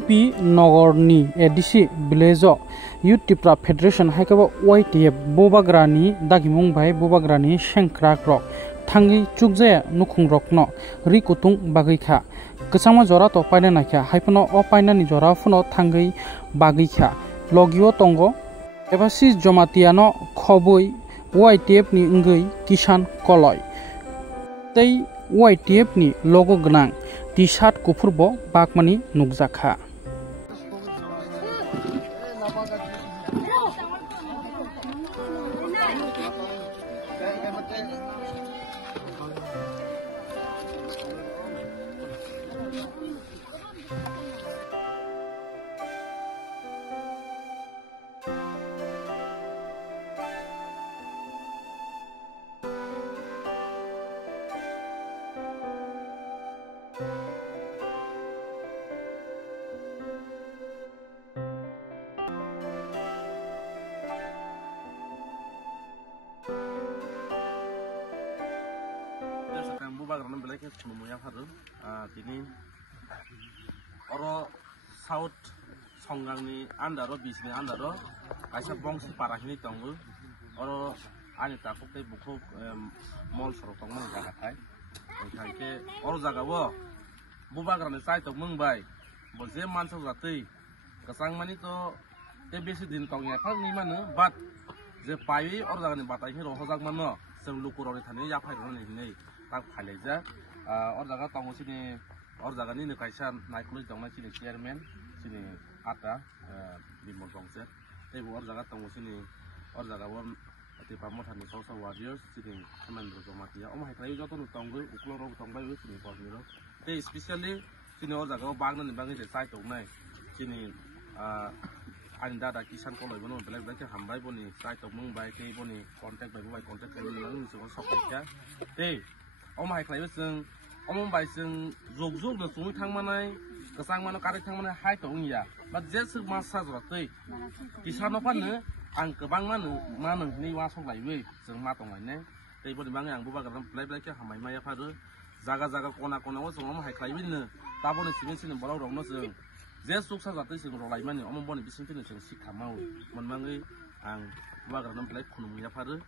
Phi Nogorni ADC Village Youth Tipra Federation haikaba YTF Bobagrani Dagimung bai Bobagrani Shenkrak rok Tangi Chukjaya Nukung rokno Rikutung Bagikha Kesama Jora to Paina Nakha Haipano O Paina ni Jora Funo Tangi Bagikha Logio Tongo Ebasi Jomatiano Khoboi YTF ni Ngui Kisan Koloi Tei YTF ni logo gnang T-shirt kufurbo bakmani nukjakha Bobagrani belai ke chumuya haru tini oro south songgangni andaro bisni andaro kaisa bongsi parahini tongu oro ani takuk tei bukhuk mall sorok tongmani jaga thai ke oro jaga wo Bobagrani sai tok mungbai bo je mansok jatui kasang mani to te besi din tongya phak ni manu bat je pai oro jaga ni batai hi rohojak mano jeng lukuroni thani ya phai roni nei tak phaileja or jaga tongo sini or jaga ni kaisa naikului tongma sini chairman sini ata bimol bongse tei or jaga tongo sini or jaga won ati pamothani social warriors sini khamendra jomatia om haiklai joto nu tongo ukloro tongbai sini pormiro tei especially sini or jaga bagna ni bangi je sai tongnai sini ani dada kisan koloi bono belak belak hambai boni sai tongmung bai tei boni contact bai contact kai ni so sokja tei om haiklai जों om bai जों jog no sung thangmanai kasang mano kare thangmanai hai to ungya ba je suk ma sa jratei kisano panno ang kebang manu ni wa sok laiwe जों ma tongai ne tei boni bang ang Bobagrani blai blai ke hamai maya pharu jaga jaga kona kona wo जों om haiklai binno taboni singin sini borok rok no जों je suk sa jratei जों rolai mani om boni bising tini जों sikha mau monmangai ang Bobagrani blai khunum ya pharu